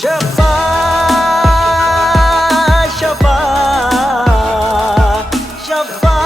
शफा शफा शफा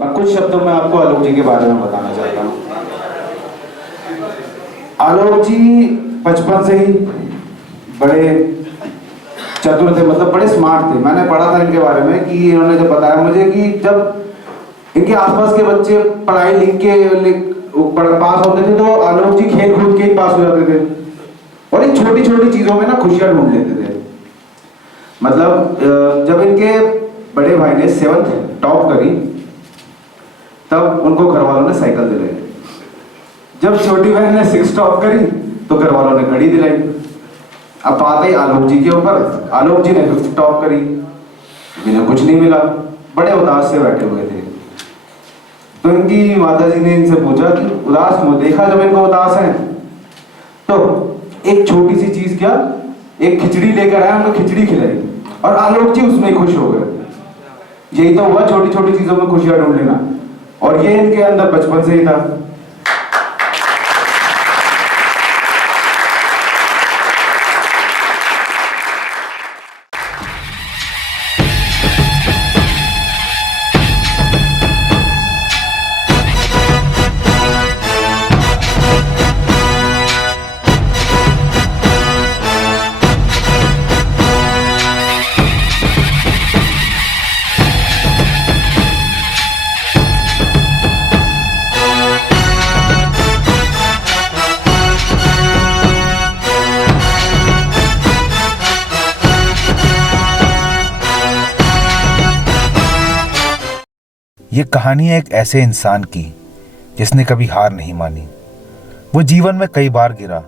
मैं कुछ शब्दों में आपको आलोक जी के बारे में बताना चाहता हूँ। आलोक जी बचपन से ही बड़े चतुर थे, मतलब बड़े स्मार्ट थे। मैंने पढ़ा था इनके बारे में कि इन्होंने जब बताया मुझे कि जब इनके आसपास के बच्चे पढ़ाई लिख के पास होते थे तो आलोक जी खेल कूद के ही पास हो जाते थे, और इन छोटी छोटी चीजों में ना खुशियां ढूंढ लेते थे। मतलब जब इनके बड़े भाई ने 7th टॉप करी तब उनको घर वालों ने साइकिल दिलाई। जब छोटी बहन ने 6th टॉप करी तो घर वालों ने घड़ी दिलाई। अब बात आई आलोक जी के ऊपर, आलोक जी ने 5th टॉप करी, इन्हें कुछ नहीं मिला, बड़े उदास से बैठे हुए थे। तो इनकी माताजी ने इनसे पूछा कि उदास क्यों, देखा जब इनको उदास है तो एक छोटी सी चीज, क्या एक खिचड़ी लेकर आए, उनको खिचड़ी खिलाई और आलोक जी उसमें खुश हो गए। यही तो हुआ छोटी छोटी चीजों में खुशियां ढूंढ लेना, और ये इनके अंदर बचपन से ही था। ये कहानी है एक ऐसे इंसान की जिसने कभी हार नहीं मानी। वो जीवन में कई बार गिरा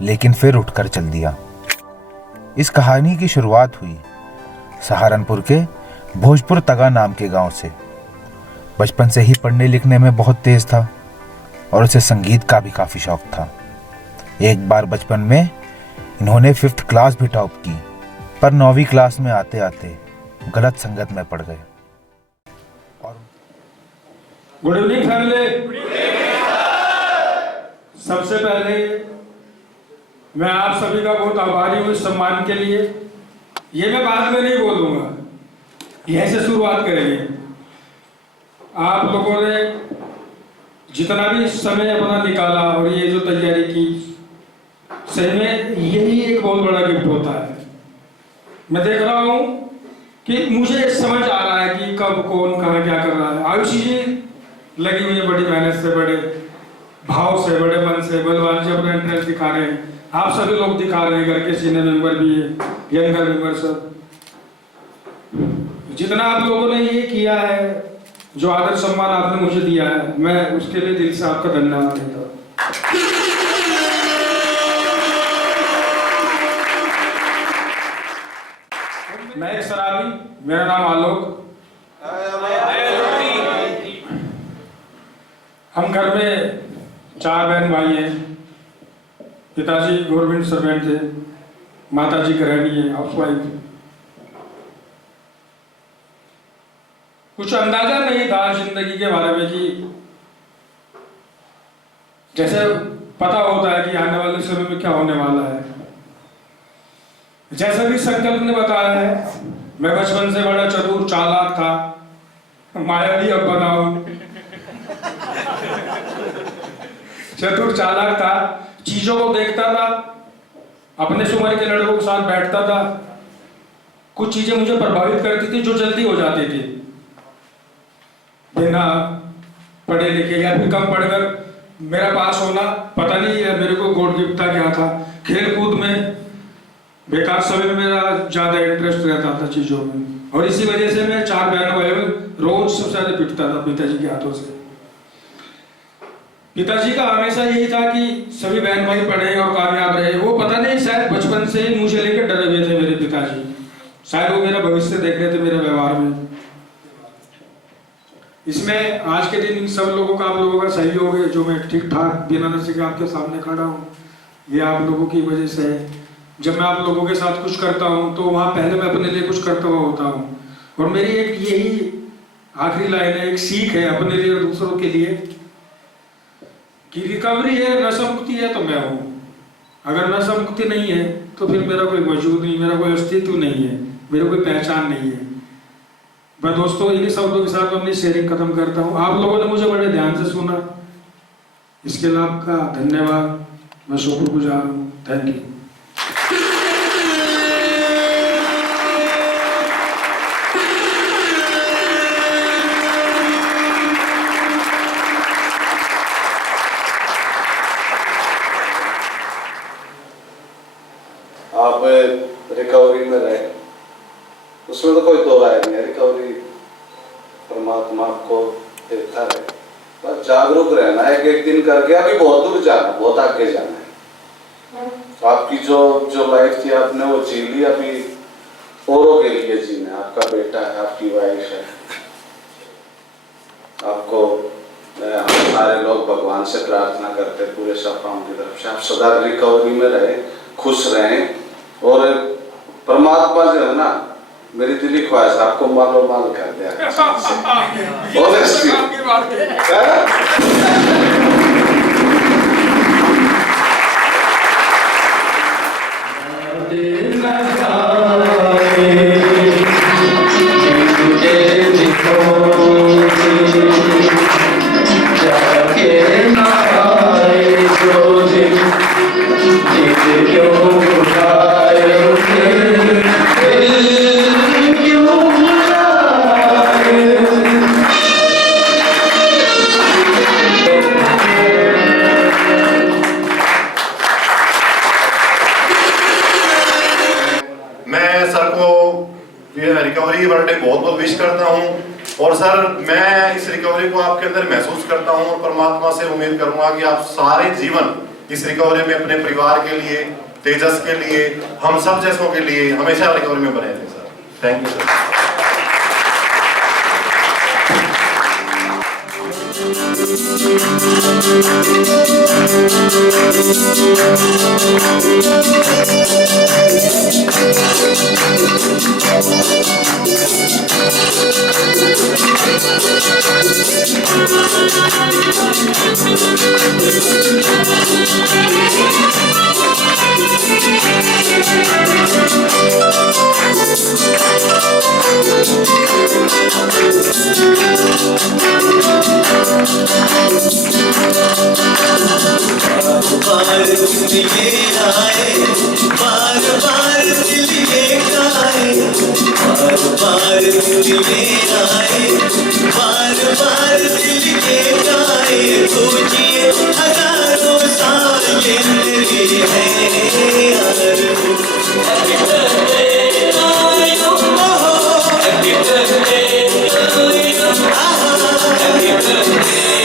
लेकिन फिर उठकर चल दिया। इस कहानी की शुरुआत हुई सहारनपुर के भोजपुर तगा नाम के गांव से। बचपन से ही पढ़ने लिखने में बहुत तेज था और उसे संगीत का भी काफ़ी शौक था। एक बार बचपन में इन्होंने 5th क्लास भी टॉप की, पर 9वीं क्लास में आते आते गलत संगत में पड़ गए। Good evening family. सबसे पहले मैं आप सभी का बहुत आभारी हूँ इस सम्मान के लिए। ये मैं बाद में नहीं बोलूँगा, यहीं से शुरुआत करेंगे। आप लोगों ने जितना भी समय अपना निकाला और ये जो तैयारी की, सही में यही एक बहुत बड़ा गिफ्ट होता है। मैं देख रहा हूँ कि मुझे समझ आ रहा है कि कब कौन कहाँ क्या कर रहा है। आयुषी जी लगी हुई है बड़ी मेहनत से, बड़े भाव से, बड़े मन से, बलवान जी अपना इंटरेस्ट दिखा रहे हैं। आप सभी लोग दिखा रहे हैं, घर के सीनियर मेंबर भी है, यंगर मेंबर सब। जितना आप लोगों ने ये किया है, जो आदर सम्मान आपने मुझे दिया है, मैं उसके लिए दिल से आपका धन्यवाद देता हूँ। मैं एक शराबी, मेरा नाम आलोक। हम घर में 4 बहन भाई हैं। पिताजी गवर्नमेंट सर्वेंट थे, माताजी गृहिणी है, हाउसवाइफ। कुछ अंदाजा नहीं था जिंदगी के बारे में कि जैसे पता होता है कि आने वाले समय में क्या होने वाला है। जैसा भी संकल्प ने बताया है, मैं बचपन से बड़ा चतुर चालाक था, मायावी अब बनाऊं। चतुर चालाक था, चीजों को देखता था, अपने उम्र के लड़कों के साथ बैठता था। कुछ चीजें मुझे प्रभावित करती थी जो जल्दी हो जाती थी, बिना पढ़े लिखे या फिर कम पढ़कर मेरा पास होना। पता नहीं है मेरे को गॉड गिफ्ट था क्या था। खेल कूद में बेकार समय में मेरा ज्यादा इंटरेस्ट रहता था चीजों में, और इसी वजह से मैं 4 बहनों भाइयों में रोज सबसे ज्यादा पिटता था पिताजी के हाथों से। पिताजी का हमेशा यही था कि सभी बहन भाई पढ़े और कामयाब रहे। वो पता नहीं, शायद बचपन से ही मुझे लेकर डरे हुए थे मेरे पिताजी। शायद वो मेरा भविष्य देख रहे थे मेरे व्यवहार में। इसमें आज के दिन इन सब लोगों का, आप लोगों का सहयोग है, जो मैं ठीक ठाक बिना नशे के आपके सामने खड़ा हूँ, ये आप लोगों की वजह से है। जब मैं आप लोगों के साथ कुछ करता हूँ तो वहाँ पहले मैं अपने लिए कुछ करता हुआ होता हूँ। और मेरी एक यही आखिरी लाइन है, एक सीख है अपने लिए और दूसरों के लिए, कि रिकवरी है, नशा मुक्ति है तो मैं हूँ। अगर नशा मुक्ति नहीं है तो फिर मेरा कोई वजूद नहीं, मेरा कोई अस्तित्व नहीं है, मेरी कोई पहचान नहीं है। मैं दोस्तों इन्हीं शब्दों के साथ अपनी शेयरिंग खत्म करता हूँ। आप लोगों ने मुझे बड़े ध्यान से सुना, इसके लिए आपका धन्यवाद, मैं शुक्रगुजार हूँ। Thank you. आप रिकवरी में रहे, उसमें तो कोई दो राय नहीं है। रिकवरी परमात्मा आपको देता रहे, बस जागरूक रहना है। एक दिन करके अभी बहुत दूर जाना, बहुत आगे जाना है। आपकी जो लाइफ थी आपने वो जी ली, अभी औरों के लिए जीना है। आपका बेटा है, आपकी वाइफ है, आपको हम सारे लोग भगवान से प्रार्थना करते पूरे सपाओं की तरफ से आप सदा रिकवरी में रहे, खुश रहें। और परमात्मा जो है ना, मेरी दिली ख्वाहिश आपको मालो माल कर दिया। रिकवरी बर्थडे बहुत बहुत विश करता हूं। और सर मैं इस रिकवरी को आपके अंदर महसूस करता हूं और परमात्मा से उम्मीद करूंगा कि आप सारे जीवन इस रिकवरी में अपने परिवार के लिए, तेजस के लिए, हम सब जैसों के लिए हमेशा रिकवरी में बने रहें सर। Thank you sir. बार दिल ये आए, बार बार दिल ये गाए, बार बार दिल ये आए, बार बार दिल ये गाए। सोचिए हजारों साल ये मेरी है आरज़ू। Happy birthday to you, happy birthday to you, happy birthday to Sunita, happy birthday to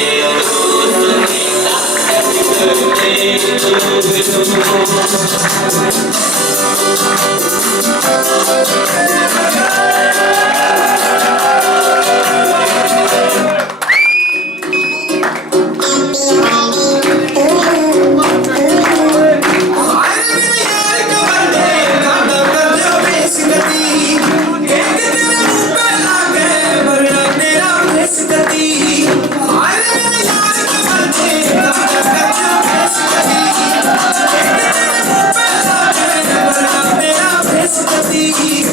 you.